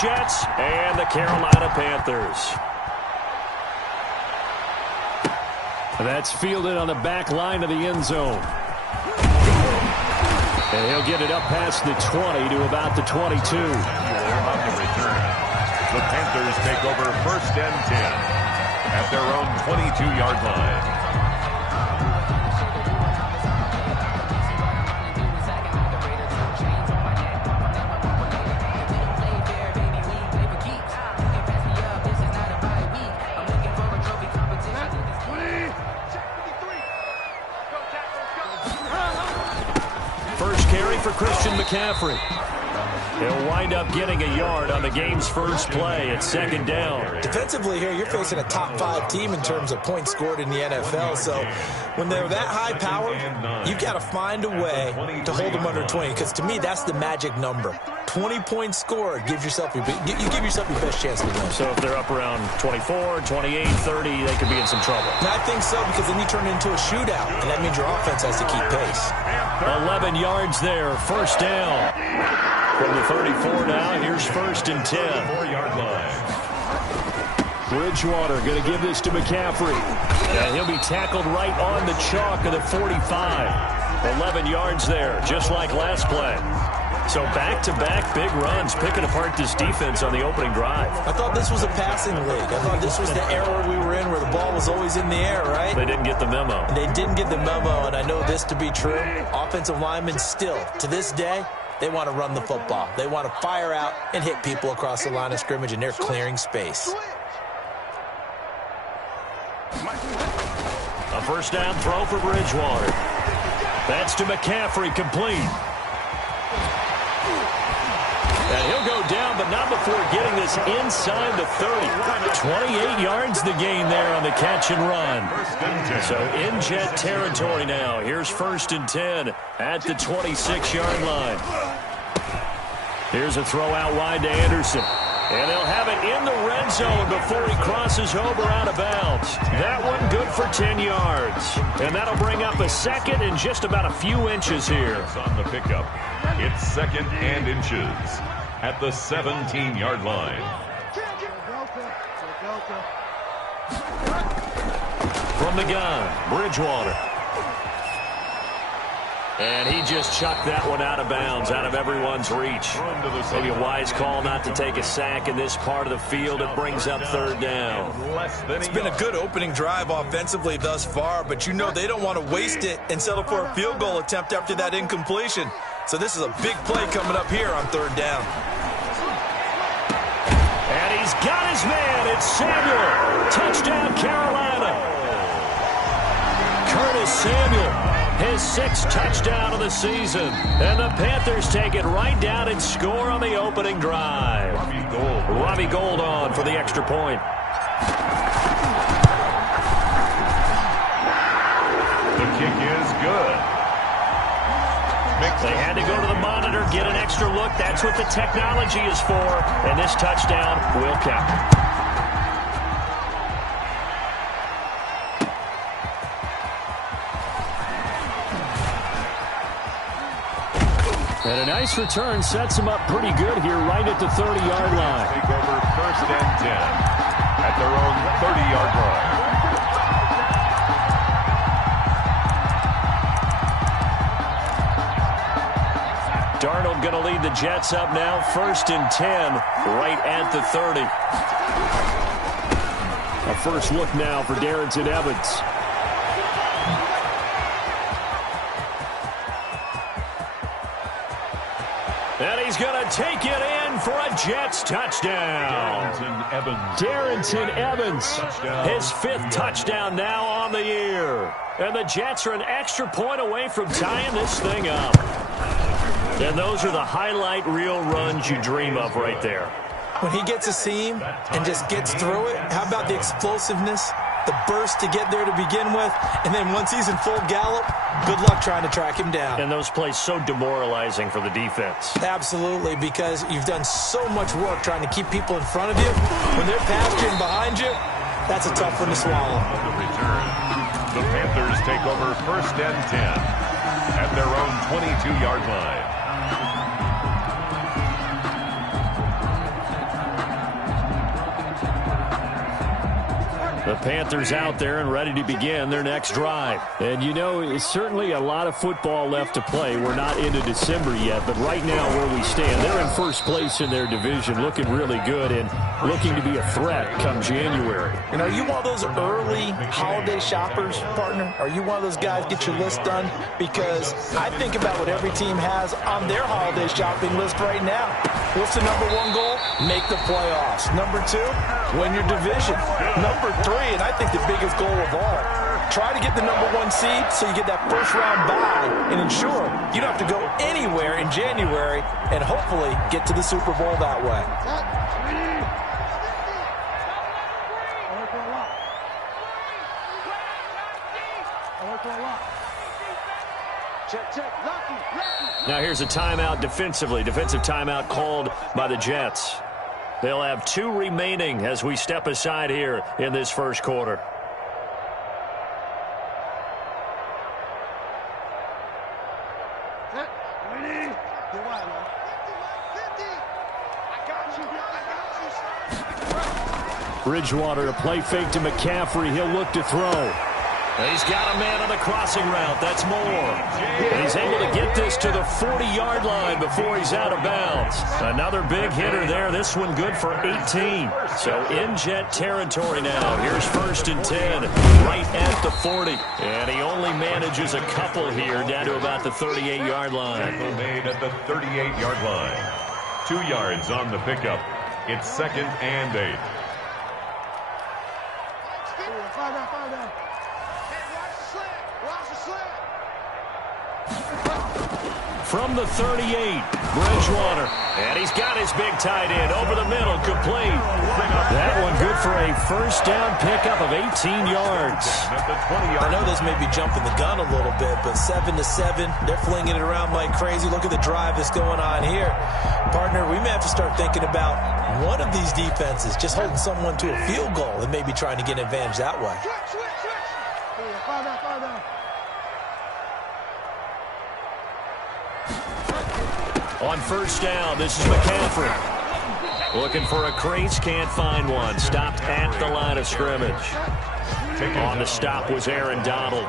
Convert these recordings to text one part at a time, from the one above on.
Jets and the Carolina Panthers. That's fielded on the back line of the end zone. And he'll get it up past the 20 to about the 22. On the return, the Panthers take over 1st and 10 at their own 22-yard line. For Christian McCaffrey. He'll wind up getting a yard on the game's first play at 2nd down. Defensively here, you're facing a top 5 team in terms of points scored in the NFL. So when they're that high powered, you've got to find a way to hold them under 20. Because to me, that's the magic number. 20 points scored gives yourself you give yourself your best chance to win. So if they're up around 24, 28, 30, they could be in some trouble. And I think so, because then you turn it into a shootout, and that means your offense has to keep pace. 11 yards there, 1st down. From the 34 now, here's 1st and 10. 4-yard line. Bridgewater going to give this to McCaffrey. And he'll be tackled right on the chalk of the 45. 11 yards there, just like last play. So back-to-back big runs, picking apart this defense on the opening drive. I thought this was a passing league. I thought this was the era we were in where the ball was always in the air, right? They didn't get the memo. They didn't get the memo, and I know this to be true. Offensive linemen still, to this day, they want to run the football. They want to fire out and hit people across the line of scrimmage, and they're clearing space. A 1st down throw for Bridgewater. That's to McCaffrey, complete. And he'll go down, but not before getting this inside the 30. 28 yards the gain there on the catch and run. So in Jet territory now. Here's 1st and 10 at the 26-yard line. Here's a throw out wide to Anderson. And they'll have it in the red zone before he crosses over out of bounds. That one good for 10 yards. And that'll bring up a 2nd and just about a few inches here. On the pickup, it's 2nd and inches at the 17-yard line. From the gun, Bridgewater. And he just chucked that one out of bounds, out of everyone's reach. Maybe a wise call not to take a sack in this part of the field. It brings up 3rd down. It's been a good opening drive offensively thus far, but you know they don't want to waste it and settle for a field goal attempt after that incompletion. So this is a big play coming up here on 3rd down. And he's got his man. It's Samuel. Touchdown, Carolina. Curtis Samuel, his 6th touchdown of the season. And the Panthers take it right down and score on the opening drive. Robbie Gould on for the extra point. The kick is good. They had to go to the monitor, get an extra look. That's what the technology is for. And this touchdown will count. And a nice return sets him up pretty good here right at the 30-yard line. Take over 1st and 10 at their own 30-yard line. Darnold going to lead the Jets up now, 1st and 10, right at the 30. A first look now for Darrington Evans. And he's going to take it in for a Jets touchdown. Darrington Evans, his 5th touchdown now on the year. And the Jets are an extra point away from tying this thing up. And those are the highlight reel runs you dream of right there. When he gets a seam and just gets through it, how about the explosiveness, the burst to get there to begin with, and then once he's in full gallop, good luck trying to track him down. And those plays so demoralizing for the defense. Absolutely, because you've done so much work trying to keep people in front of you. When they're past you and behind you, that's a tough one to swallow. On the return, the Panthers take over 1st and 10 at their own 22-yard line. The Panthers out there and ready to begin their next drive. And, you know, it's certainly a lot of football left to play. We're not into December yet, but right now where we stand, they're in first place in their division, looking really good and looking to be a threat come January. And are you one of those early holiday shoppers, partner? Are you one of those guys get your list done? Because I think about what every team has on their holiday shopping list right now. What's the number one goal? Make the playoffs. Number two, win your division. Number three, and I think the biggest goal of all, try to get the number one seed so you get that first round bye and ensure you don't have to go anywhere in January and hopefully get to the Super Bowl that way. Now here's a timeout defensively. Defensive timeout called by the Jets. They'll have 2 remaining as we step aside here in this first quarter. Bridgewater, a play fake to McCaffrey. He'll look to throw. He's got a man on the crossing route. That's Moore. And he's able to get this to the 40-yard line before he's out of bounds. Another big hitter there. This one good for 18. So in Jet territory now. Here's 1st and 10 right at the 40. And he only manages a couple here down to about the 38-yard line. Tackle made at the 38-yard line. 2 yards on the pickup. It's 2nd and 8. From the 38, Bridgewater. And he's got his big tight end over the middle, complete. That one good for a first down pickup of 18 yards. I know this may be jumping the gun a little bit, but 7-7, they're flinging it around like crazy. Look at the drive that's going on here. Partner, we may have to start thinking about one of these defenses just holding someone to a field goal and maybe trying to get an advantage that way. On first down, this is McCaffrey. Looking for a crease, can't find one. Stopped at the line of scrimmage. On the stop was Aaron Donald.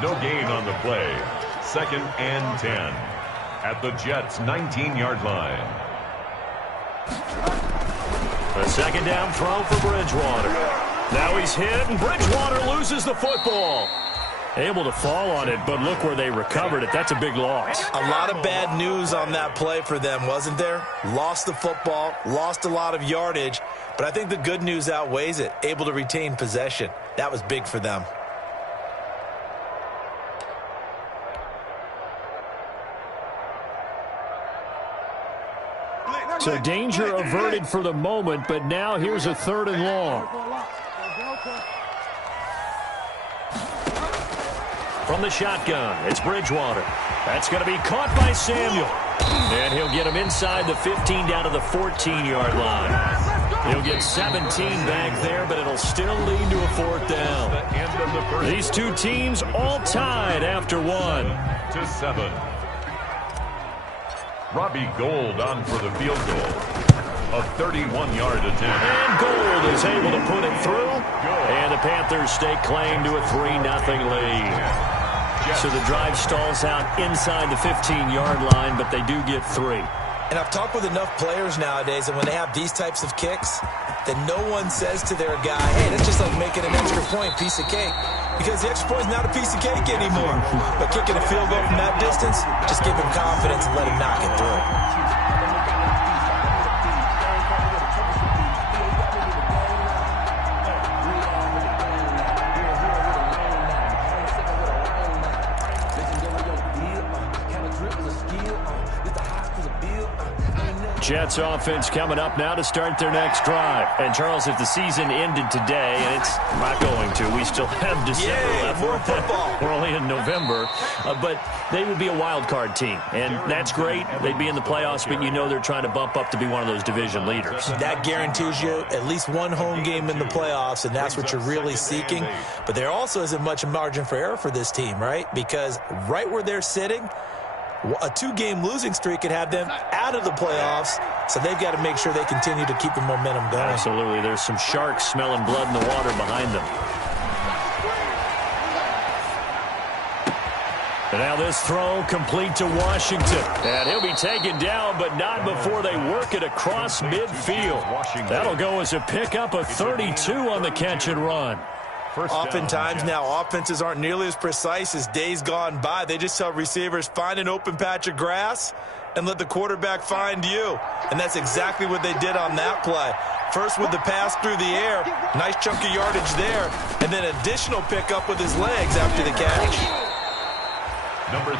No gain on the play. 2nd and 10 at the Jets' 19-yard line. A second down throw for Bridgewater. Now he's hit, and Bridgewater loses the football. Able to fall on it, but look where they recovered it. That's a big loss. A lot of bad news on that play for them, wasn't there? Lost the football, lost a lot of yardage, but I think the good news outweighs it. Able to retain possession. That was big for them. So danger averted for the moment, but now here's a 3rd and long. From the shotgun, it's Bridgewater. That's going to be caught by Samuel. And he'll get him inside the 15 down to the 14-yard line. He'll get 17 back there, but it'll still lead to a 4th down. These two teams all tied after 1. To 7. Robbie Gould on for the field goal. A 31-yard attempt. And Gould is able to put it through. And the Panthers stake claim to a 3-0 lead. So the drive stalls out inside the 15-yard line, but they do get 3. And I've talked with enough players nowadays, and when they have these types of kicks, that no one says to their guy, hey, that's just like making an extra point, piece of cake. Because the extra point is not a piece of cake anymore. But kicking a field goal from that distance, just give him confidence and let him knock it through. Jets offense coming up now to start their next drive. And, Charles, if the season ended today, and it's not going to, we still have December left. More football. We're only in November. But they would be a wild card team. And that's great. They'd be in the playoffs, but you know they're trying to bump up to be one of those division leaders. That guarantees you at least one home game in the playoffs, and that's what you're really seeking. But there also isn't much margin for error for this team, right? Because right where they're sitting, A 2-game losing streak could have them out of the playoffs, so they've got to make sure they continue to keep the momentum going. Absolutely. There's some sharks smelling blood in the water behind them. And now this throw complete to Washington. And he'll be taken down, but not before they work it across midfield. That'll go as a pickup of 32 on the catch and run. Oftentimes now offenses aren't nearly as precise as days gone by. They just tell receivers, find an open patch of grass and let the quarterback find you. And that's exactly what they did on that play. First with the pass through the air, nice chunk of yardage there, and then additional pickup with his legs after the catch.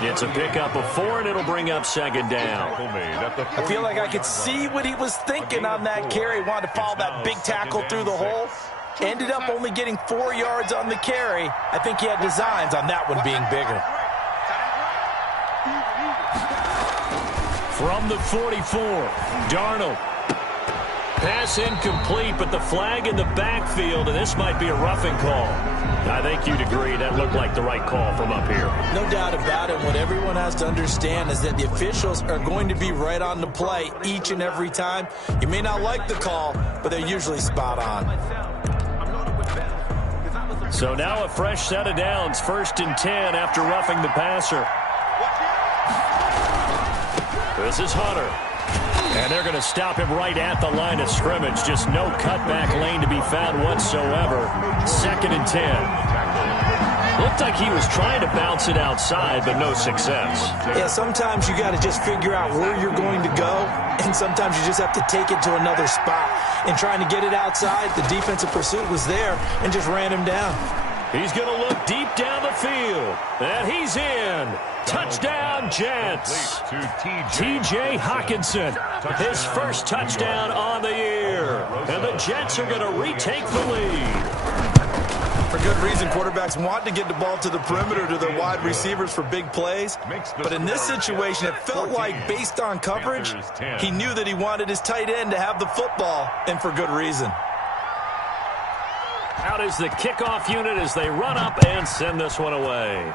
It's a pickup of 4, and it'll bring up second down. I feel like I could see what he was thinking on that carry. Wanted to follow that big tackle through the hole. Ended up only getting 4 yards on the carry. I think he had designs on that one being bigger. From the 44, Darnold. Pass incomplete, but the flag in the backfield, and this might be a roughing call. I think you'd agree that looked like the right call from up here. No doubt about it. What everyone has to understand is that the officials are going to be right on the play each and every time. You may not like the call, but they're usually spot on. So now a fresh set of downs, 1st and 10 after roughing the passer. This is Hunter. And they're going to stop him right at the line of scrimmage. Just no cutback lane to be found whatsoever. 2nd and 10. Looked like he was trying to bounce it outside, but no success. Yeah, sometimes you got to just figure out where you're going to go, and sometimes you just have to take it to another spot. And trying to get it outside, the defensive pursuit was there and just ran him down. He's going to look deep down the field, and he's in. Touchdown, Jets. T.J. Hockenson, his first touchdown on the year. And the Jets are going to retake the lead. For good reason, quarterbacks want to get the ball to the perimeter to their wide receivers for big plays. But in this situation, it felt like, based on coverage, he knew that he wanted his tight end to have the football, and for good reason. Out is the kickoff unit as they run up and send this one away.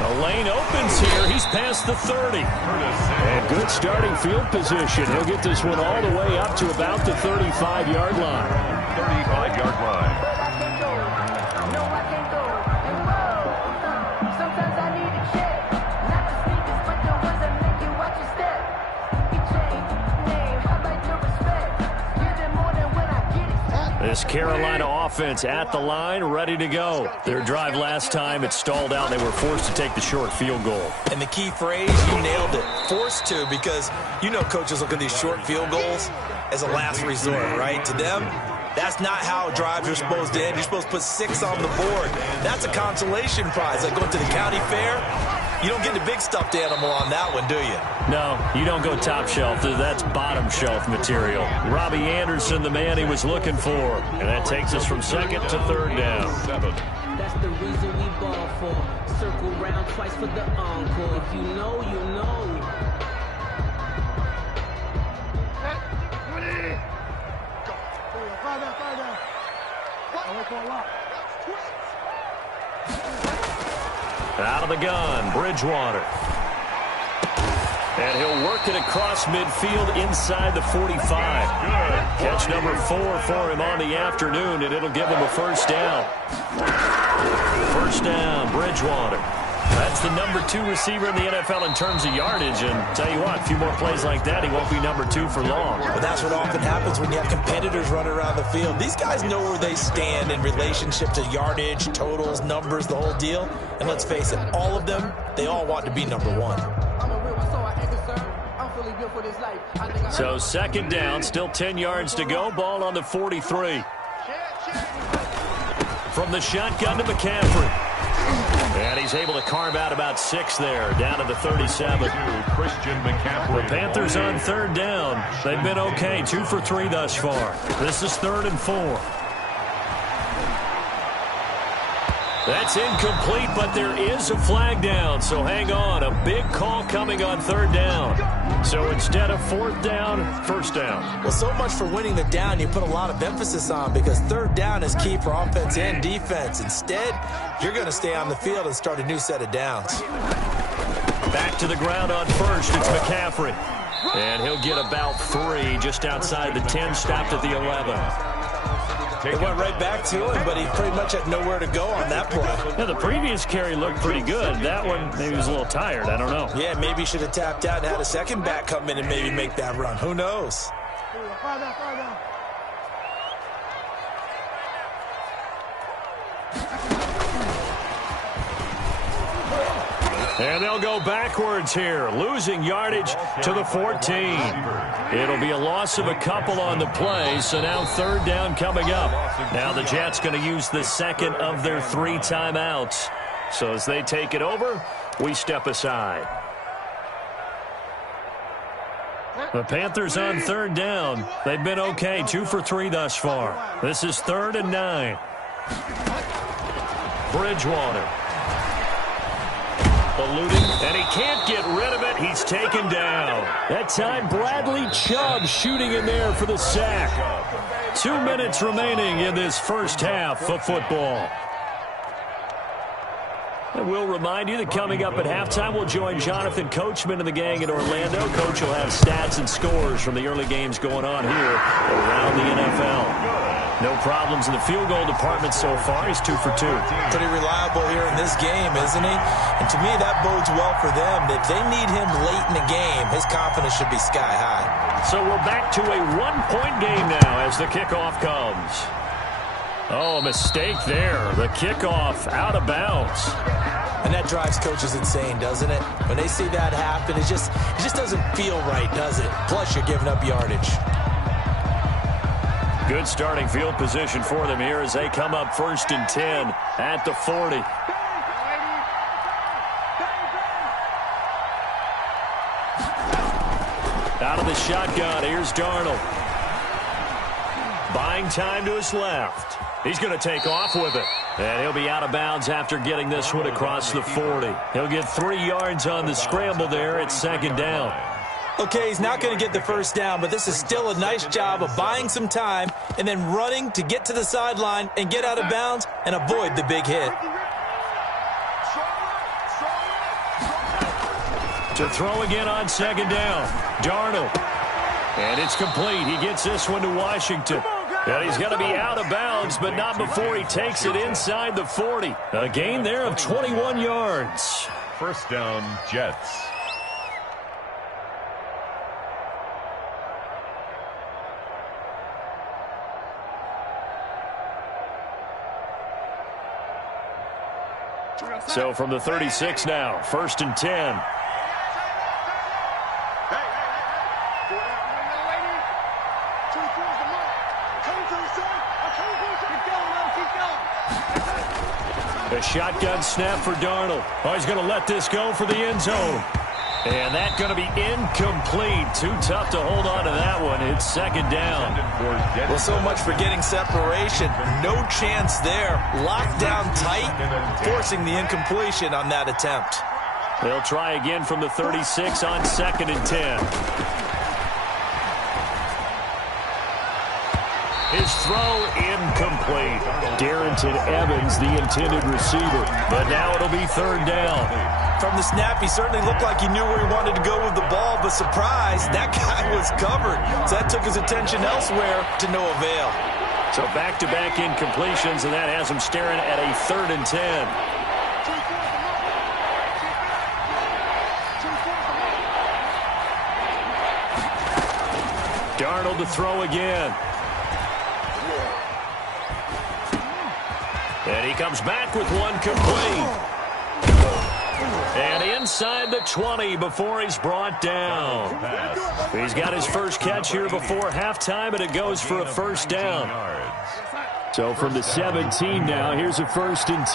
The lane opens here. He's past the 30. And good starting field position. He'll get this one all the way up to about the 35-yard line. 35-yard line. This Carolina offense at the line, ready to go. Their drive last time, it stalled out. They were forced to take the short field goal. And the key phrase, you nailed it. Forced to, because you know coaches look at these short field goals as a last resort, right? To them, that's not how drives are supposed to end. You're supposed to put 6 on the board. That's a consolation prize. Like going to the county fair, you don't get the big stuffed animal on that one, do you? No, you don't go top shelf. That's bottom shelf material. Robbie Anderson, the man he was looking for. And that takes us from 2nd to 3rd down. That's the reason we ball for. Circle round twice for the encore. If you know, you know. Out of the gun, Bridgewater. And he'll work it across midfield inside the 45. Catch number 4 for him on the afternoon, and it'll give him a first down. First down, Bridgewater. That's the number 2 receiver in the NFL in terms of yardage. And tell you what, a few more plays like that, he won't be number 2 for long. But that's what often happens when you have competitors running around the field. These guys know where they stand in relationship to yardage, totals, numbers, the whole deal. And let's face it, all of them, they all want to be number 1. So 2nd down, still 10 yards to go. Ball on the 43. From the shotgun to McCaffrey. And he's able to carve out about 6 there, down to the 37. Christian McCaffrey. The Panthers on 3rd down. They've been okay, 2 for 3 thus far. This is 3rd and 4. That's incomplete, but there is a flag down, so hang on. A big call coming on third down. So instead of fourth down, first down. Well, so much for winning the down you put a lot of emphasis on, because third down is key for offense and defense. Instead, you're going to stay on the field and start a new set of downs. Back to the ground on first, it's McCaffrey. And he'll get about 3 just outside the 10, stopped at the 11. It went right back to him, but he pretty much had nowhere to go on that play. Yeah, the previous carry looked pretty good. That one, maybe he was a little tired. I don't know. Yeah, maybe he should have tapped out and had a second back come in and maybe make that run. Who knows? And they'll go backwards here, losing yardage to the 14. It'll be a loss of a couple on the play, so now third down coming up. Now the Jets going to use the second of their 3 timeouts. So as they take it over, we step aside. The Panthers on third down. They've been okay, 2 for 3 thus far. This is 3rd and 9. Bridgewater. Eluding, and he can't get rid of it. He's taken down. That time, Bradley Chubb shooting in there for the sack. 2 minutes remaining in this first half of football. And we'll remind you that coming up at halftime, we'll join Jonathan Coachman and the gang in Orlando. Coach will have stats and scores from the early games going on here around the NFL. No problems in the field goal department so far. He's 2 for 2. Pretty reliable here in this game, isn't he? And to me, that bodes well for them. If they need him late in the game, his confidence should be sky high. So we're back to a 1-point game now as the kickoff comes. Oh, a mistake there. The kickoff out of bounds. And that drives coaches insane, doesn't it? When they see that happen, it just doesn't feel right, does it? Plus, you're giving up yardage. Good starting field position for them here as they come up 1st and 10 at the 40. Out of the shotgun, here's Darnold. Buying time to his left. He's going to take off with it. And he'll be out of bounds after getting this one across the 40. He'll get 3 yards on the scramble there at 2nd down. Okay, he's not going to get the first down, but this is still a nice job of buying some time and then running to get to the sideline and get out of bounds and avoid the big hit. To throw again on 2nd down. Darnold. And it's complete. He gets this one to Washington. And he's going to be out of bounds, but not before he takes it inside the 40. A gain there of 21 yards. First down, Jets. So from the 36 now, 1st and 10. A shotgun snap for Darnold. Oh, he's going to let this go for the end zone. And that's going to be incomplete. Too tough to hold on to that one. It's 2nd down. Well, so much for getting separation. No chance there. Locked down tight, forcing the incompletion on that attempt. They'll try again from the 36 on 2nd and 10. His throw incomplete. Darrington Evans, the intended receiver. But now it'll be 3rd down. From the snap, he certainly looked like he knew where he wanted to go with the ball, but surprise, that guy was covered. So that took his attention elsewhere to no avail. So back-to-back incompletions, and that has him staring at a 3rd and 10. Darnold to throw again. And he comes back with one complete. And inside the 20 before he's brought down. He's got his first catch here before halftime, and it goes for a 1st down. So from the 17 now, here's a 1st and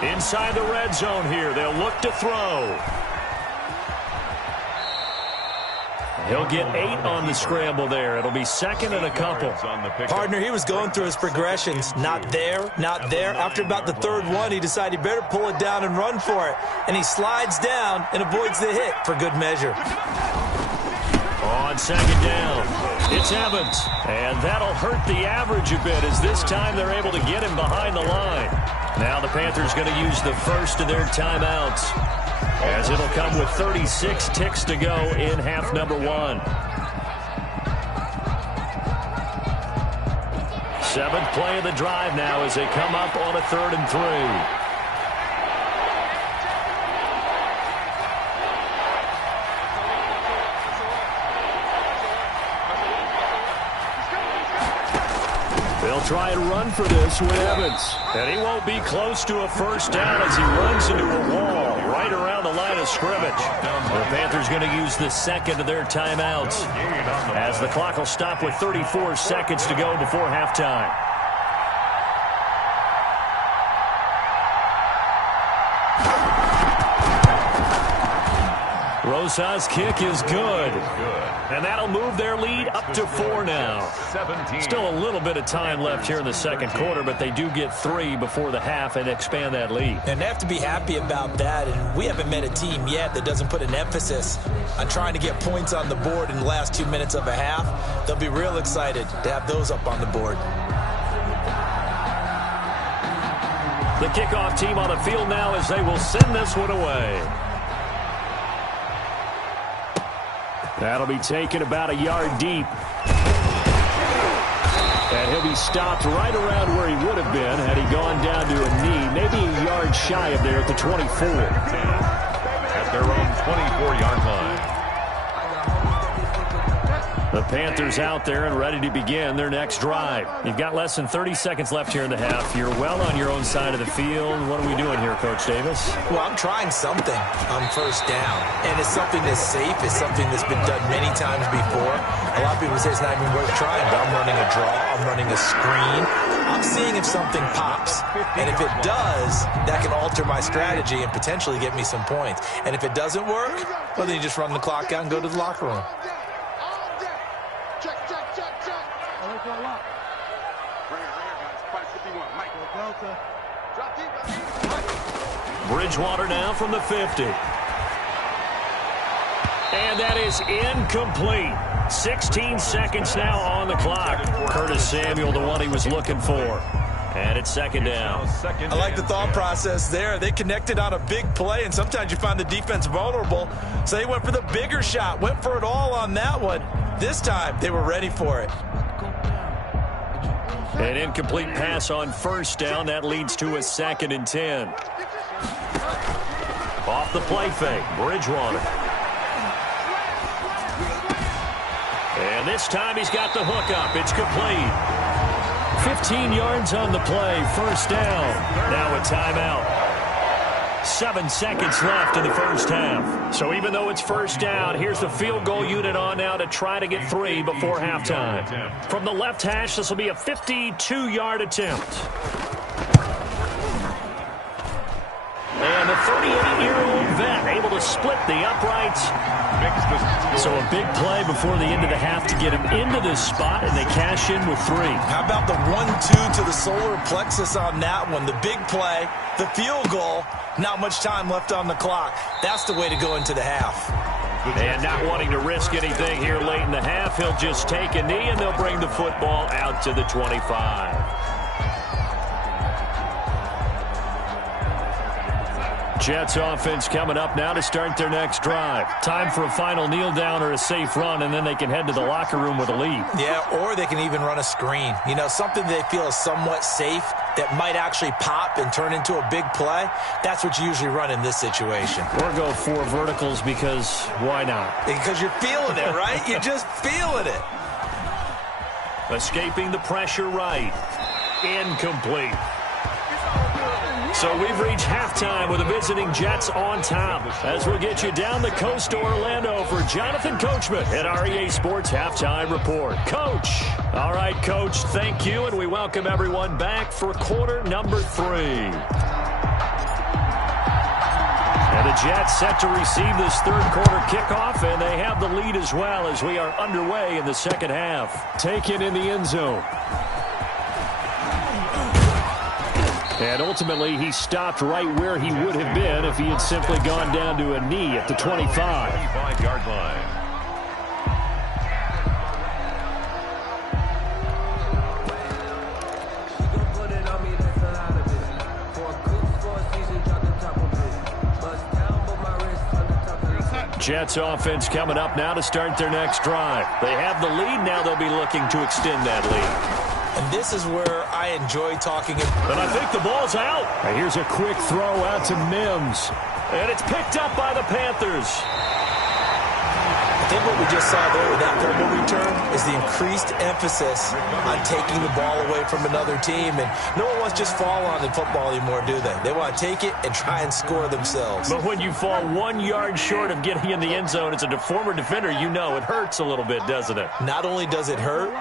10. Inside the red zone here, they'll look to throw. He'll get 8 on the scramble there. It'll be second and a couple. Partner, he was going through his progressions. Not there, not there. After about the third one, he decided he better pull it down and run for it. And he slides down and avoids the hit for good measure. On second down, it's Evans. And that'll hurt the average a bit as this time they're able to get him behind the line. Now the Panthers going to use the first of their timeouts, as it'll come with 36 ticks to go in half number 1. 7th play of the drive now as they come up on a 3rd and 3. They'll try and run for this with Evans. And he won't be close to a first down as he runs into a wall right around the line of scrimmage. The Panthers going to use the second of their timeouts, as the clock will stop with 34 seconds to go before halftime. Rosa's kick is good. And that'll move their lead up to 4 now. Still a little bit of time left here in the second quarter, but they do get 3 before the half and expand that lead. And they have to be happy about that. And we haven't met a team yet that doesn't put an emphasis on trying to get points on the board in the last 2 minutes of a half. They'll be real excited to have those up on the board. The kickoff team on the field now as they will send this one away. That'll be taken about a yard deep. And he'll be stopped right around where he would have been had he gone down to a knee, maybe a yard shy of there at the 24. At their own 24-yard line. The Panthers out there and ready to begin their next drive. You've got less than 30 seconds left here in the half. You're well on your own side of the field. What are we doing here, Coach Davis? Well, I'm trying something on first down. And it's something that's safe. It's something that's been done many times before. A lot of people say it's not even worth trying, but I'm running a draw. I'm running a screen. I'm seeing if something pops. And if it does, that can alter my strategy and potentially get me some points. And if it doesn't work, well, then you just run the clock out and go to the locker room. Bridgewater now from the 50. And that is incomplete. 16 seconds now on the clock. Curtis Samuel, the one he was looking for. And it's second down. I like the thought process there. They connected on a big play, and sometimes you find the defense vulnerable. So they went for the bigger shot, went for it all on that one. This time, they were ready for it. An incomplete pass on first down. That leads to a 2nd and 10. Off the play fake, Bridgewater. And this time he's got the hook up. It's complete. 15 yards on the play, first down. Now a timeout. 7 seconds left in the first half. So even though it's first down, here's the field goal unit on now to try to get 3 before halftime. From the left hash, this will be a 52-yard attempt. And the 38-year-old vet able to split the uprights. So a big play before the end of the half to get him into this spot, and they cash in with 3. How about the 1-2 to the solar plexus on that one? The big play, the field goal, not much time left on the clock. That's the way to go into the half. And not wanting to risk anything here late in the half, he'll just take a knee, and they'll bring the football out to the 25. Jets offense coming up now to start their next drive. Time for a final kneel down or a safe run, and then they can head to the locker room with a lead. Yeah, or they can even run a screen. You know, something they feel is somewhat safe that might actually pop and turn into a big play. That's what you usually run in this situation. Or go 4 verticals because why not? Because you're feeling it, right? You're just feeling it. Escaping the pressure right. Incomplete. So we've reached halftime with the visiting Jets on top. As we'll get you down the coast to Orlando for Jonathan Coachman at REA Sports Halftime Report. Coach. All right, Coach, thank you, and we welcome everyone back for quarter number 3. And the The Jets set to receive this third quarter kickoff, and they have the lead as well as we are underway in the second half. Taken in the end zone. And ultimately, he stopped right where he would have been if he had simply gone down to a knee at the 25. 25-yard line. Jets offense coming up now to start their next drive. They have the lead. Now they'll be looking to extend that lead. And this is where I enjoy talking. And I think the ball's out. And here's a quick throw out to Mims. And it's picked up by the Panthers. I think what we just saw there with that fumble return is the increased emphasis on taking the ball away from another team. And no one wants to just fall on in football anymore, do they? They want to take it and try and score themselves. But when you fall 1 yard short of getting in the end zone as a former defender, you know it hurts a little bit, doesn't it? Not only does it hurt,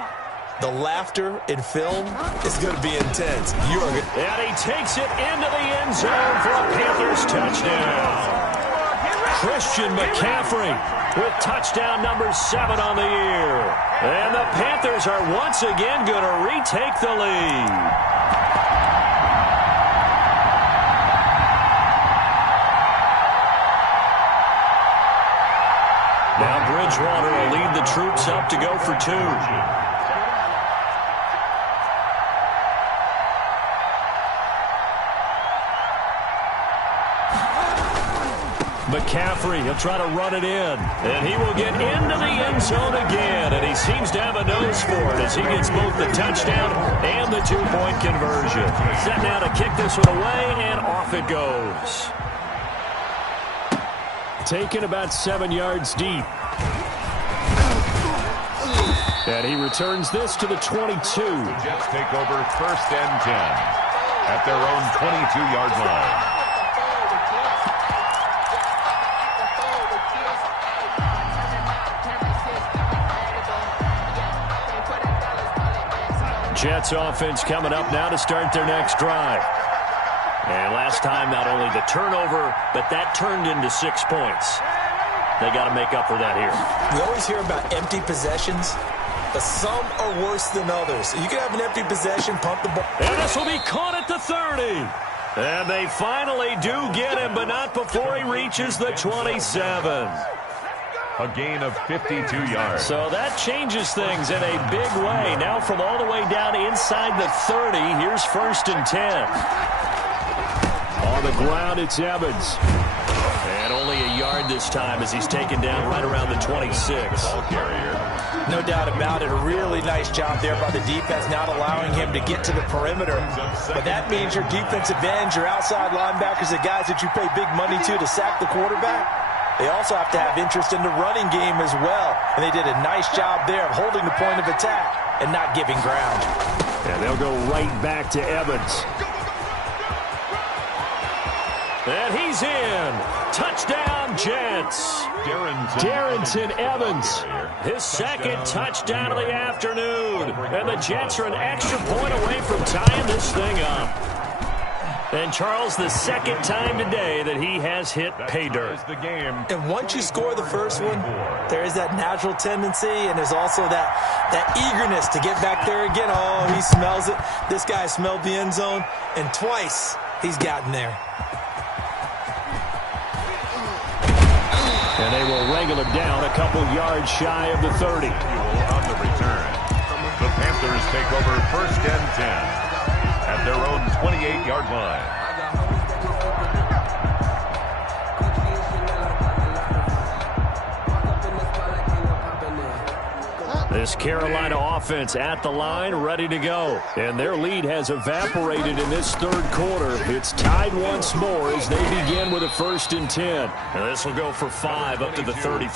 the laughter in film is going to be intense. And he takes it into the end zone for a Panthers touchdown. Christian McCaffrey with touchdown number 7 on the year. And the Panthers are once again going to retake the lead. Now Bridgewater will lead the troops up to go for 2. McCaffrey, he'll try to run it in. And he will get into the end zone again. And he seems to have a nose for it as he gets both the touchdown and the 2-point conversion. Set now to kick this one away, and off it goes. Taken about 7 yards deep. And he returns this to the 22. The Jets take over first and 10 at their own 22-yard line. Jets offense coming up now to start their next drive. And last time, not only the turnover, but that turned into 6 points. They got to make up for that here. We always hear about empty possessions, but some are worse than others. You can have an empty possession, pump the ball. And this will be caught at the 30. And they finally do get him, but not before he reaches the 27. A gain of 52 yards. So that changes things in a big way. Now from all the way down inside the 30, here's first and 10. On the ground, it's Evans. And only a yard this time as he's taken down right around the 26. Ball carrier. No doubt about it. A really nice job there by the defense, not allowing him to get to the perimeter. But that means your defensive ends, your outside linebackers, the guys that you pay big money to sack the quarterback, they also have to have interest in the running game as well. And they did a nice job there of holding the point of attack and not giving ground. And they'll go right back to Evans. And he's in. Touchdown, Jets. Darrington Evans. His second touchdown of the afternoon. And the Jets are an extra point away from tying this thing up. And Charles, the second time today that he has hit pay dirt. And once you score the first one, there is that natural tendency, and there's also that eagerness to get back there again. Oh, he smells it. This guy smelled the end zone, and twice he's gotten there. And they will wrangle it down a couple yards shy of the 30. On the return, the Panthers take over first and 10. At their own 28-yard line. This Carolina offense at the line, ready to go. And their lead has evaporated in this third quarter. It's tied once more as they begin with a first and 10. And this will go for 5 up to the 33.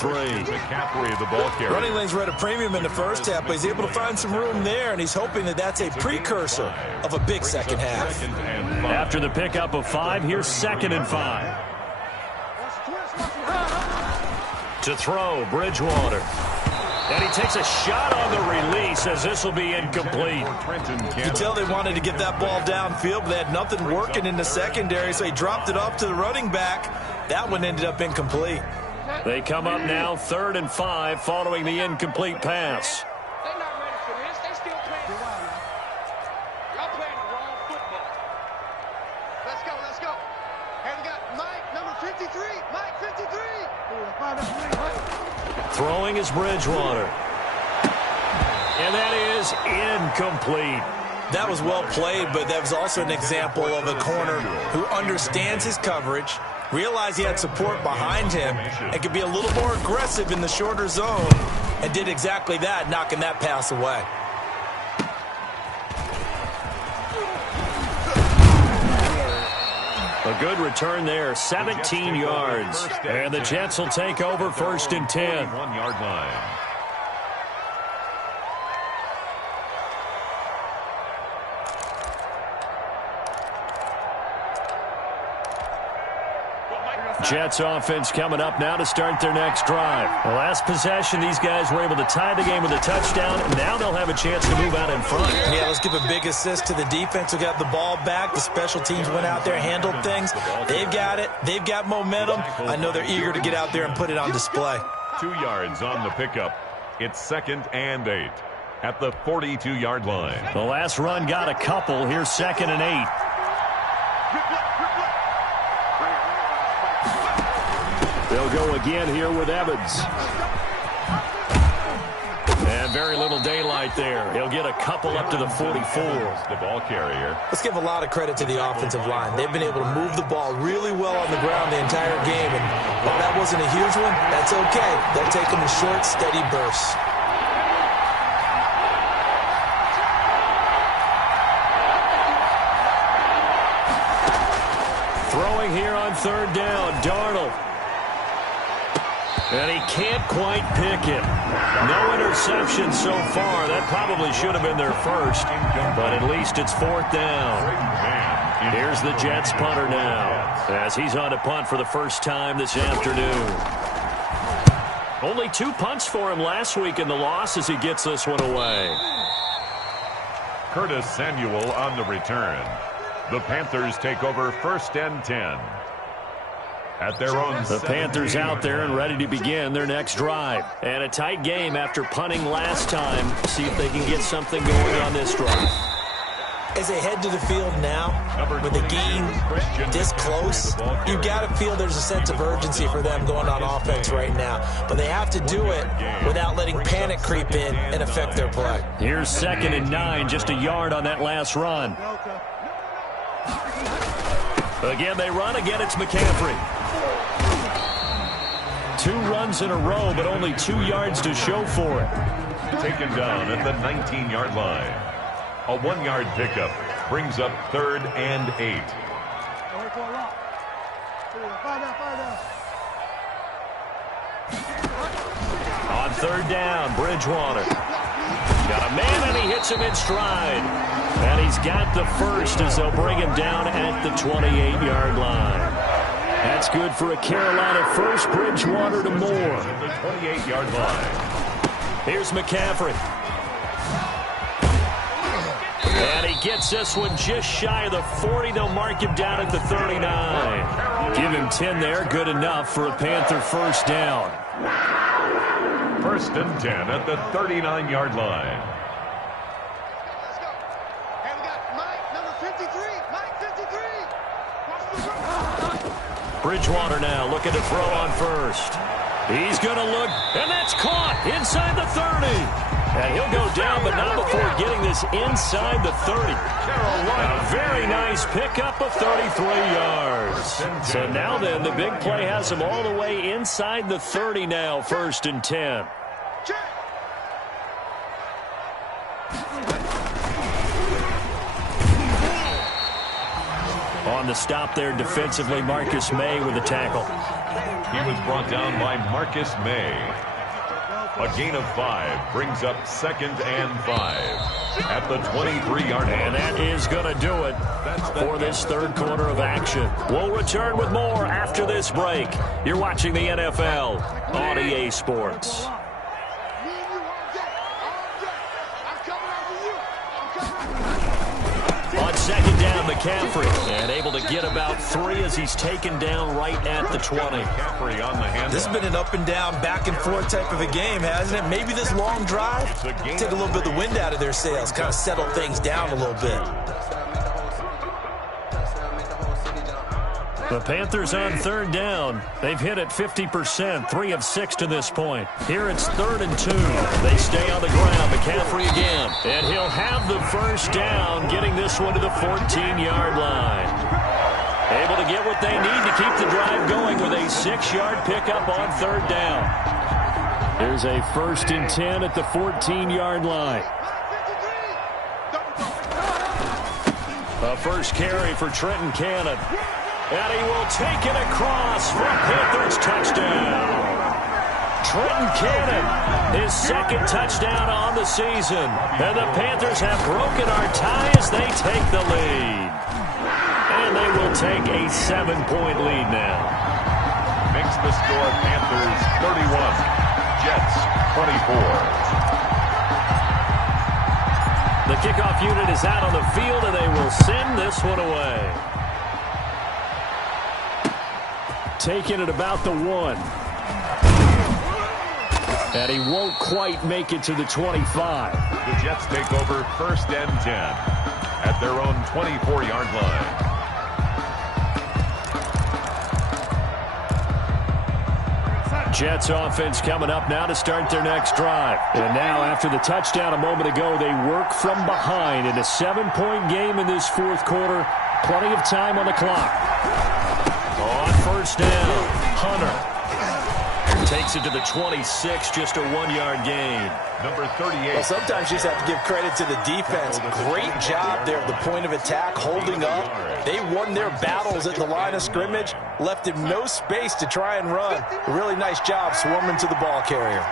McCaffrey, the ball carrier. Running lanes were at a premium in the first half, but he's able to find some room there, and he's hoping that that's a precursor of a big second half. After the pickup of 5, here's 2nd and 5. To throw, Bridgewater. And he takes a shot on the release as this will be incomplete. You can tell they wanted to get that ball downfield, but they had nothing working in the secondary, so he dropped it off to the running back. That one ended up incomplete. They come up now 3rd and 5 following the incomplete pass. They're not ready for this. They still playing. Y'all playing the wrong football. Let's go, let's go. And we got Mike, number 53. Mike, 53. Throwing is Bridgewater. And that is incomplete. That was well played, but that was also an example of a corner who understands his coverage, realized he had support behind him, and could be a little more aggressive in the shorter zone, and did exactly that, knocking that pass away. A good return there, 17 yards. And the Jets will take over 1st and 10. 1-yard line. Jets offense coming up now to start their next drive. The last possession, these guys were able to tie the game with a touchdown, and now they'll have a chance to move out in front. Yeah, let's give a big assist to the defense who got the ball back. The special teams went out there, handled things. They've got it. They've got momentum. I know they're eager to get out there and put it on display. 2 yards on the pickup. It's 2nd and 8 at the 42-yard line. The last run got a couple. Here's 2nd and 8. They'll go again here with Evans. And very little daylight there. He'll get a couple up to the 44. The ball carrier. Let's give a lot of credit to the offensive line. They've been able to move the ball really well on the ground the entire game. And while that wasn't a huge one, that's okay. They'll take them in short, steady bursts. Throwing here on 3rd down, Darnold. And he can't quite pick it. No interception so far. That probably should have been their first, but at least it's 4th down. Here's the Jets punter now, as he's on to punt for the first time this afternoon. Only 2 punts for him last week in the loss as he gets this one away. Curtis Samuel on the return. The Panthers take over 1st and 10. At their own. The Panthers out there and ready to begin their next drive. And a tight game after punting last time. See if they can get something going on this drive. As they head to the field now, with the game this close, you've got to feel there's a sense of urgency for them going on offense right now. But they have to do it without letting panic creep in and affect their play. Here's 2nd and 9, just a yard on that last run. Again, they run. Again, it's McCaffrey. 2 runs in a row, but only 2 yards to show for it. Taken down at the 19-yard line. A 1-yard pickup brings up 3rd and 8. On 3rd down, Bridgewater. Got a man, and he hits him in stride. And he's got the first as they'll bring him down at the 28-yard line. That's good for a Carolina first. Bridgewater to Moore. The 28-yard line. Here's McCaffrey. And he gets this one just shy of the 40. They'll mark him down at the 39. Give him 10 there. Good enough for a Panther first down. 1st and 10 at the 39-yard line. Let's go. And we got Mike, number 53. Mike, 53. Bridgewater now looking to throw on first. He's going to look, and that's caught inside the 30. And he'll go down, but not before getting this inside the 30. A very nice pickup of 33 yards. So now then, the big play has him all the way inside the 30 now, 1st and 10. On the stop there defensively, Marcus May with the tackle. He was brought down by Marcus May. A gain of 5 brings up 2nd and 5 at the 23-yard line. And that is going to do it for this 3rd quarter of action. We'll return with more after this break. You're watching the NFL on EA Sports. On second down, McCaffrey. And able to get about 3 as he's taken down right at the 20. McCaffrey on the handoff. This has been an up and down, back and forth type of a game, hasn't it? Maybe this long drive, take a little bit of the wind out of their sails, kind of settle things down a little bit. The Panthers on third down. They've hit it 50%, 3 of 6 to this point. Here it's 3rd and 2. They stay on the ground. McCaffrey again. And he'll have the first down, getting this one to the 14-yard line. Able to get what they need to keep the drive going with a 6-yard pickup on third down. Here's a 1st and 10 at the 14-yard line. A first carry for Trenton Cannon. And he will take it across for a Panthers touchdown. Trenton Cannon, his 2nd touchdown on the season. And the Panthers have broken our tie as they take the lead. And they will take a 7-point lead now. Makes the score Panthers 31, Jets 24. The kickoff unit is out on the field, and they will send this one away. Taking it about the 1. And he won't quite make it to the 25. The Jets take over 1st and 10 at their own 24-yard line. Jets offense coming up now to start their next drive. And now after the touchdown a moment ago, they work from behind in a 7-point game in this 4th quarter. Plenty of time on the clock. On first down, Hunter takes it to the 26, just a 1-yard gain. Number 38. Well, sometimes you just have to give credit to the defense. Great job there at the point of attack, holding up. They won their battles at the line of scrimmage, left him no space to try and run. A really nice job swarming to the ball carrier.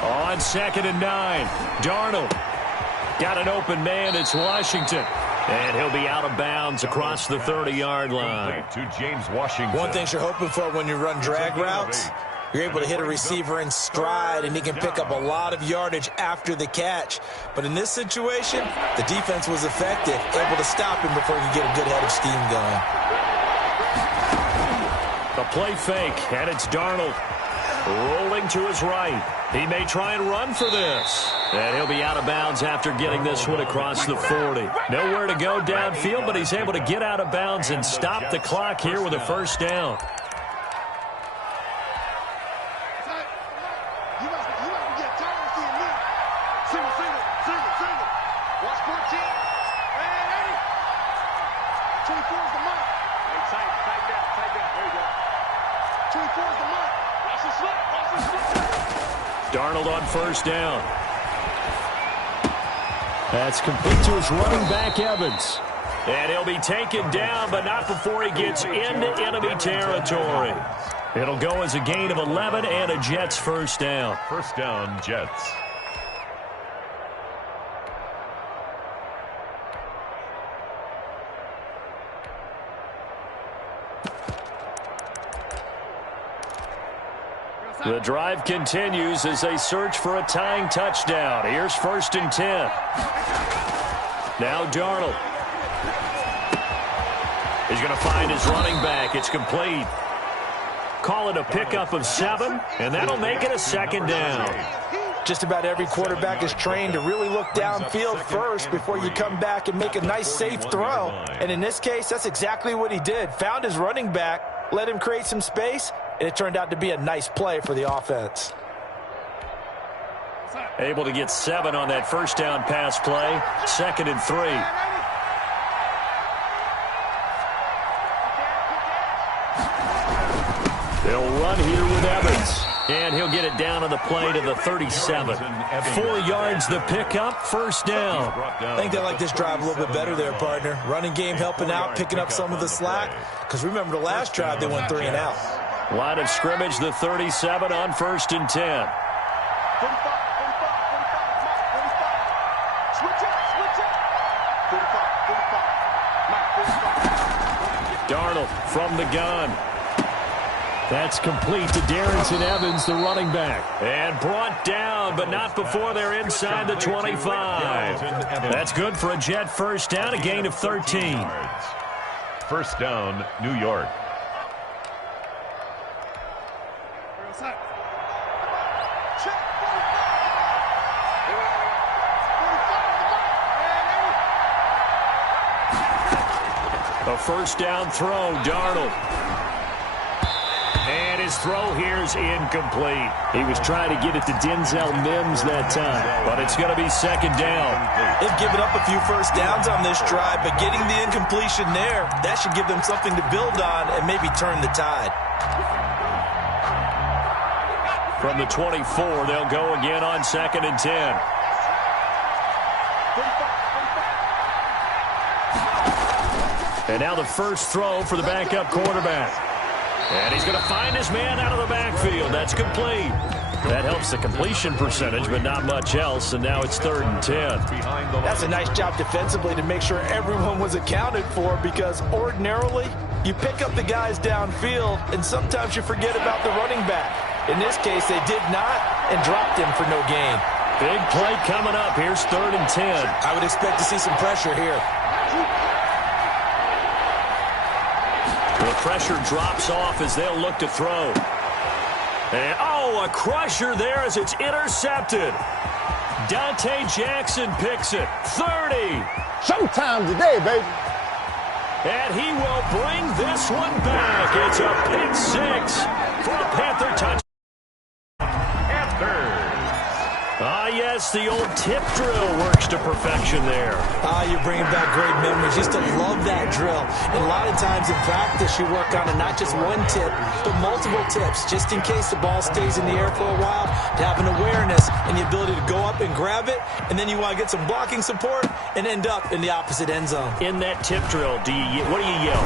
On 2nd and 9, Darnold got an open man. It's Washington. And he'll be out of bounds across the 30-yard line. To James Washington. One thing you're hoping for when you run drag routes, you're able to hit a receiver in stride, and he can pick up a lot of yardage after the catch. But in this situation, the defense was effective, able to stop him before he could get a good head of steam going. The play fake, and it's Darnold rolling to his right. He may try and run for this. And he'll be out of bounds after getting this one across the 40. Nowhere to go downfield, but he's able to get out of bounds and stop the clock here with a first down. Darnold on first down. That's complete to his running back, Evans. And he'll be taken down, but not before he gets into enemy territory. It'll go as a gain of 11 and a Jets first down. First down, Jets. The drive continues as they search for a tying touchdown. Here's 1st and 10. Now Darnold. He's going to find his running back. It's complete. Call it a pickup of 7, and that'll make it a 2nd down. Just about every quarterback is trained to really look downfield first before you come back and make a nice, safe throw. And in this case, that's exactly what he did. Found his running back, let him create some space, and it turned out to be a nice play for the offense. Able to get 7 on that first down pass play. 2nd and 3. They'll run here with Evans. And he'll get it down on the play to the 37. 4 yards the pickup, first down. I think they like this drive a little bit better there, partner. Running game helping out, picking up some of the slack. Because remember the last drive, they went 3 and out. Line of scrimmage, the 37 on 1st and 10. Darnold from the gun. That's complete to Darrington Evans, the running back. And brought down, but not before they're inside the 25. That's good for a Jet first down, a gain of 13. First down, New York. A first down throw, Darnold. And his throw here is incomplete. He was trying to get it to Denzel Mims that time, but it's going to be second down. They've given up a few first downs on this drive, but getting the incompletion there, that should give them something to build on and maybe turn the tide. From the 24, they'll go again on 2nd and 10. And now the first throw for the backup quarterback. And he's going to find his man out of the backfield. That's complete. That helps the completion percentage, but not much else. And now it's 3rd and 10. That's a nice job defensively to make sure everyone was accounted for, because ordinarily you pick up the guys downfield and sometimes you forget about the running back. In this case, they did not and dropped him for no gain. Big play coming up. Here's 3rd and 10. I would expect to see some pressure here. The pressure drops off as they'll look to throw. And, a crusher there as it's intercepted. Dante Jackson picks it. 30. Showtime today, baby. And he will bring this one back. It's a pick 6 for a Panther touchdown. Yes, the old tip drill works to perfection there. You're bringing back great memories. Used to love that drill. And a lot of times in practice, you work on it, not just one tip, but multiple tips, just in case the ball stays in the air for a while, to have an awareness and the ability to go up and grab it, and then you want to get some blocking support and end up in the opposite end zone. In that tip drill, what do you yell?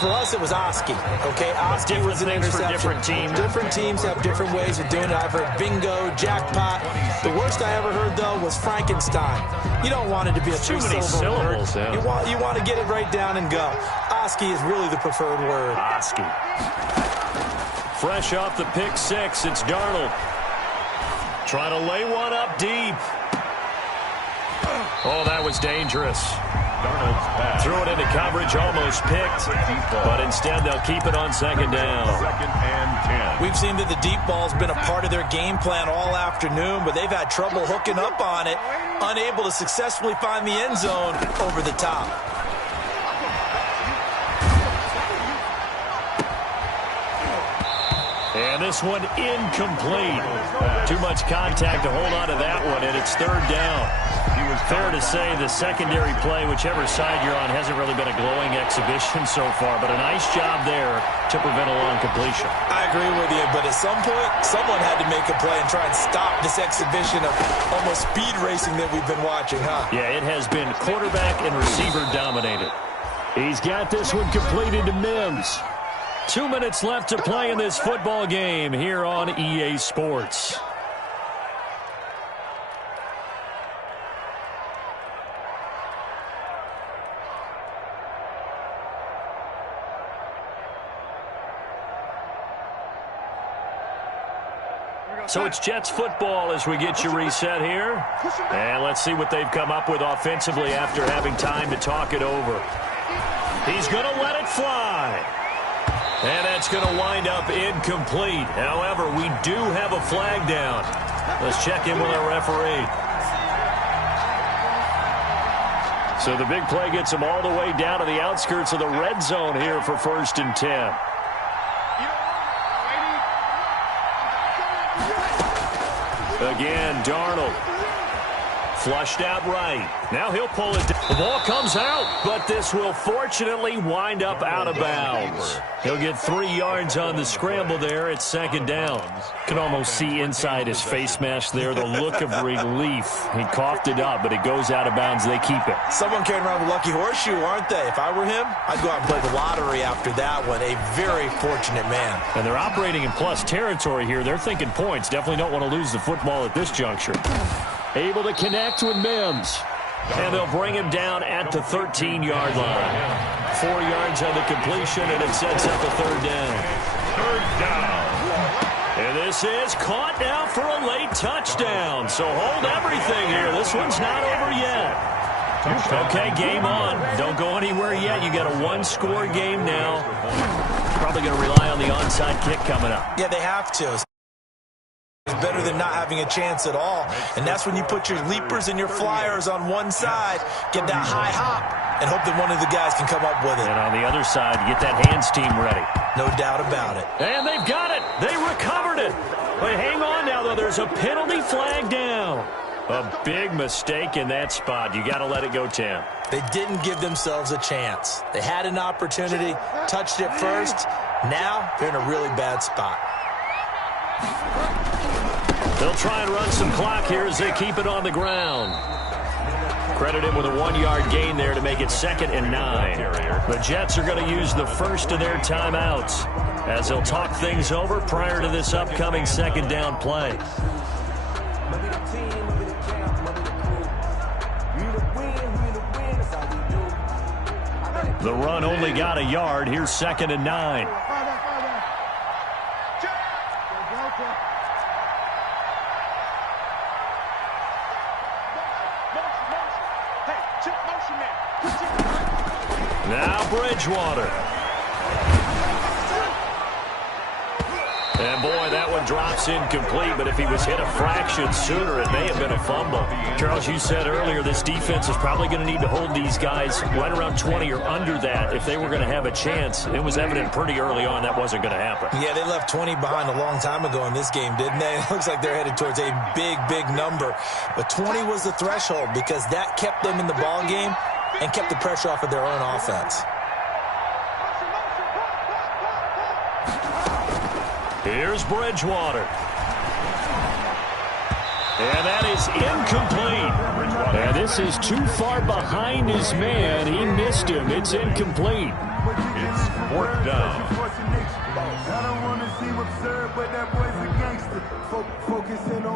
For us, it was Oski. Okay, Oski was an interception. For different teams. Different teams have different ways of doing it. I've heard bingo, jackpot. The worst I ever heard, though, was Frankenstein. You don't want it to be a three-syllable word. Yeah. You want to get it right down and go. Oski is really the preferred word. Oski. Fresh off the pick 6, it's Darnold. Trying to lay one up deep. Oh, that was dangerous. Darnold's pass. Threw it into coverage, almost picked, but instead they'll keep it on 2nd down. 2nd and 10. We've seen that the deep ball's been a part of their game plan all afternoon, but they've had trouble hooking up on it, unable to successfully find the end zone over the top. And this one incomplete. Too much contact to hold on to that one, and it's 3rd down. Fair to say the secondary play, whichever side you're on, hasn't really been a glowing exhibition so far, but a nice job there to prevent a long completion. I agree with you, but at some point, someone had to make a play and try and stop this exhibition of almost speed racing that we've been watching, huh? Yeah, it has been quarterback and receiver dominated. He's got this one completed to Mims. 2 minutes left to play in this football game here on EA Sports. So it's Jets football as we get you reset here. And let's see what they've come up with offensively after having time to talk it over. He's going to let it fly. And that's going to wind up incomplete. However, we do have a flag down. Let's check in with our referee. So the big play gets him all the way down to the outskirts of the red zone here for 1st and 10. Again, Darnold. Flushed out right. Now he'll pull it down. The ball comes out, but this will fortunately wind up out of bounds. He'll get 3 yards on the scramble there at 2nd down. Can almost see inside his face mask there the look of relief. He coughed it up, but it goes out of bounds. They keep it. Someone carrying around the lucky horseshoe, aren't they? If I were him, I'd go out and play the lottery after that one. A very fortunate man. And they're operating in plus territory here. They're thinking points. Definitely don't want to lose the football at this juncture. Able to connect with Mims. And they'll bring him down at the 13-yard line. 4 yards on the completion, and it sets up a 3rd down. third down. And this is caught now for a late touchdown. So hold everything here. This one's not over yet. Okay, game on. Don't go anywhere yet. You got a one-score game now. Probably going to rely on the onside kick coming up. Yeah, they have to. It's better than not having a chance at all. And that's when you put your leapers and your flyers on one side, get that high hop, and hope that one of the guys can come up with it. And on the other side, get that hands team ready. No doubt about it. And they've got it. They recovered it. But hang on now, though. There's a penalty flag down. A big mistake in that spot. You got to let it go, Tim. They didn't give themselves a chance. They had an opportunity, touched it first. Now they're in a really bad spot. They'll try and run some clock here as they keep it on the ground. Credit him with a 1-yard gain there to make it 2nd and 9. The Jets are going to use the first of their timeouts as they'll talk things over prior to this upcoming 2nd down play. The run only got a yard. Here's 2nd and 9. Now Bridgewater. And boy, that one drops incomplete, but if he was hit a fraction sooner, it may have been a fumble. Charles, you said earlier this defense is probably going to need to hold these guys right around 20 or under that if they were going to have a chance. It was evident pretty early on that wasn't going to happen. Yeah, they left 20 behind a long time ago in this game, didn't they? It looks like they're headed towards a big, big number. But 20 was the threshold because that kept them in the ball game and kept the pressure off of their own offense. Here's Bridgewater. And that is incomplete. And this is too far behind his man. He missed him. It's incomplete. It's 4th down.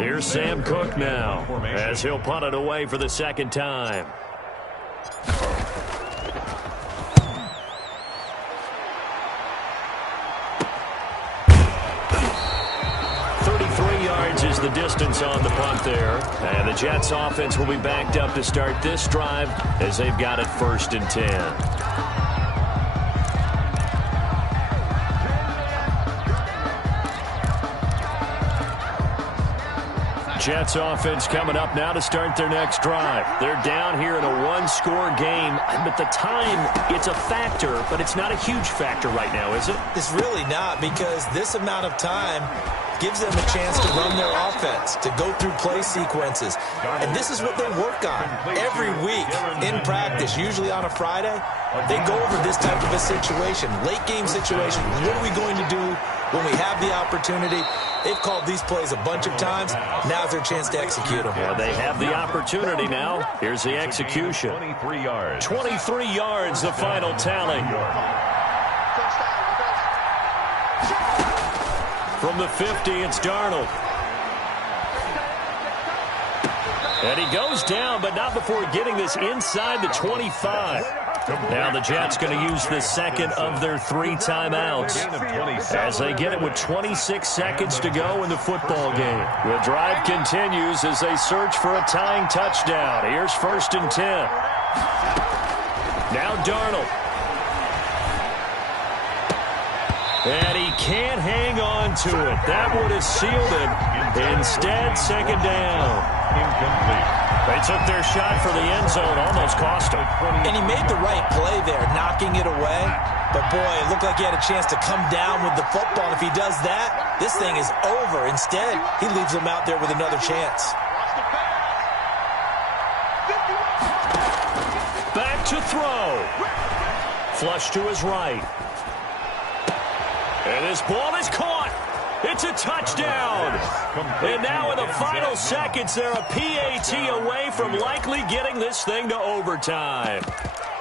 Here's Sam Cook now as he'll punt it away for the 2nd time. Is the distance on the punt there. And the Jets offense will be backed up to start this drive as they've got it 1st and 10. Jets offense coming up now to start their next drive. They're down here in a one-score game, but the time, it's a factor, but it's not a huge factor right now, is it? It's really not, because this amount of time gives them a chance to run their offense, to go through play sequences. And this is what they work on every week in practice, usually on a Friday. They go over this type of a situation, late game situation. What are we going to do when we have the opportunity? They've called these plays a bunch of times. Now's their chance to execute them. Yeah, they have the opportunity now. Here's the execution. 23 yards. 23 yards, the final tally. From the 50, it's Darnold. And he goes down, but not before getting this inside the 25. Now the Jets going to use the 2nd of their 3 timeouts as they get it with 26 seconds to go in the football game. The drive continues as they search for a tying touchdown. Here's 1st and 10. Now Darnold. And he can't hang on to it. That would have sealed it. Instead, 2nd down. Incomplete. They took their shot for the end zone, almost cost him. And he made the right play there, knocking it away. But, boy, it looked like he had a chance to come down with the football. And if he does that, this thing is over. Instead, he leaves him out there with another chance. Back to throw. Flush to his right. And this ball is caught. It's a touchdown. And now in the final seconds, they're a PAT away from likely getting this thing to overtime.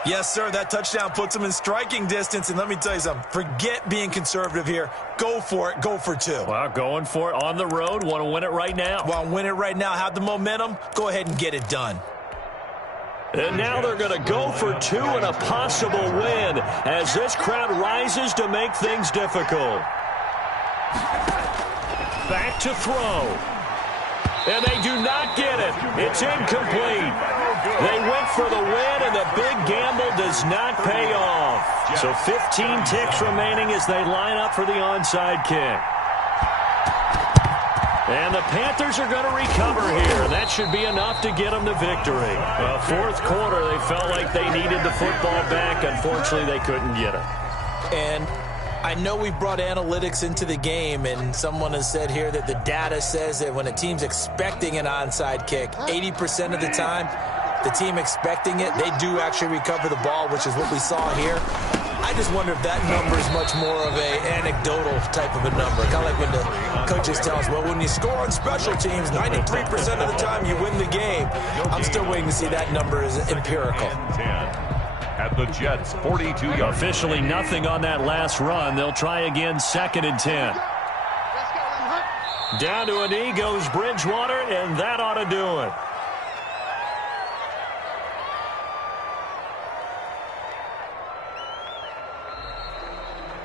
Yes, sir, that touchdown puts them in striking distance. And let me tell you something, forget being conservative here. Go for it. Go for 2. Well, going for it on the road. Want to win it right now. Want to win it right now. Have the momentum. Go ahead and get it done. And now they're going to go for 2 and a possible win as this crowd rises to make things difficult. Back to throw. And they do not get it. It's incomplete. They went for the win, and the big gamble does not pay off. So 15 ticks remaining as they line up for the onside kick. And the Panthers are going to recover here. That should be enough to get them the victory. Well, fourth quarter, they felt like they needed the football back. Unfortunately, they couldn't get it. And I know we brought analytics into the game, and someone has said here that the data says that when a team's expecting an onside kick, 80% of the time, the team expecting it, they do actually recover the ball, which is what we saw here. I just wonder if that number is much more of a anecdotal type of a number. Kind of like when the coaches tell us, well, when you score on special teams, 93% of the time you win the game. I'm still waiting to see that number is empirical. At the Jets' 42-yard. Officially nothing on that last run. They'll try again, 2nd and 10. Down to a knee goes Bridgewater, and that ought to do it.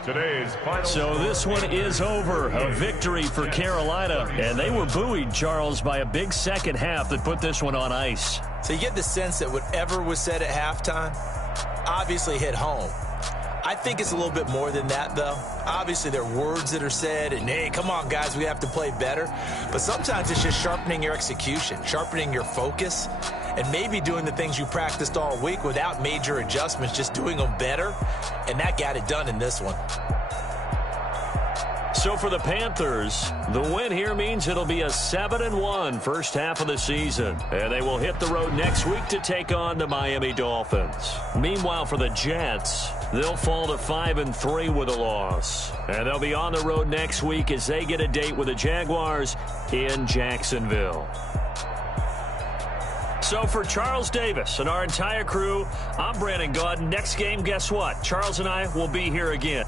Today's final. So this one is over. A victory for Carolina. And they were buoyed, Charles, by a big second half that put this one on ice. So you get the sense that whatever was said at halftime obviously hit home. I think it's a little bit more than that, though. Obviously, there are words that are said, and, hey, come on, guys, we have to play better. But sometimes it's just sharpening your execution, sharpening your focus, and maybe doing the things you practiced all week without major adjustments, just doing them better, and that got it done in this one. So for the Panthers, the win here means it'll be a 7-1 first half of the season. And they will hit the road next week to take on the Miami Dolphins. Meanwhile, for the Jets, they'll fall to 5-3 with a loss. And they'll be on the road next week as they get a date with the Jaguars in Jacksonville. So for Charles Davis and our entire crew, I'm Brandon Gaudin. Next game, guess what? Charles and I will be here again.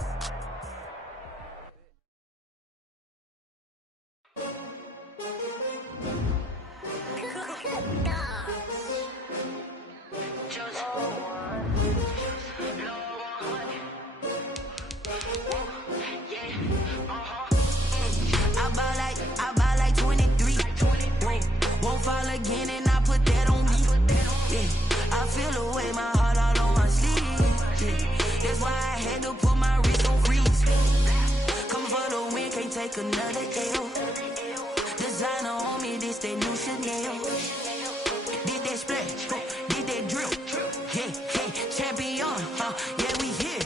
Another L. Designer on me, this that new Chanel. Did that splash, did that drill. Yeah, champion, yeah, we here.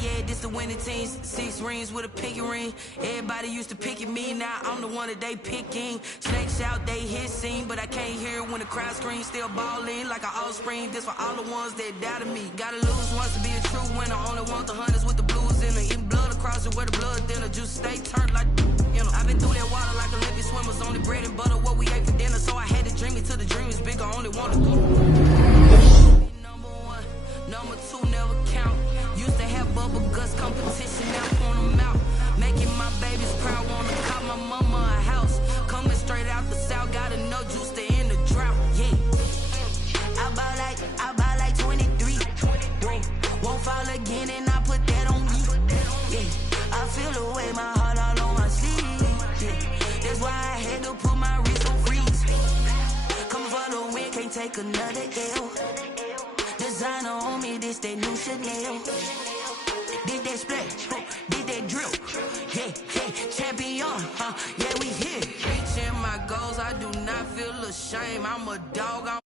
Yeah, this the winning team. 6 rings with a pinky ring. Everybody used to pick at me, now I'm the one that they picking. Snakes out, they hit scene, but I can't hear when the crowd screams. Still ballin' like an offspring. This for all the ones that doubted me. Gotta lose once to be a true winner. Only want the hunters with the blues in it. Eating blood across it where the blood dinner. Juice stay turned like, you know. I've been through that water like Olympic swimmers. Only bread and butter, what we ate for dinner. So I had to dream it till the dream is bigger. Only want to go. Number 1, number 2 never count. Used to have bubble guts competition, now on them out. Making my babies proud, wanna cop my mama a house. Coming straight out the south, got enough juice to end the drought. Yeah, I buy like 23. Won't fall again, and I put that on me. Yeah, I feel the way, my heart all on my sleeve. Yeah, that's why I had to put my wrist on freeze. Coming for the win, can't take another L. Designer on me, this that new Chanel. Did that splash, did that drill. Yeah, champion, yeah, we here. Reaching my goals, I do not feel ashamed. I'm a dog,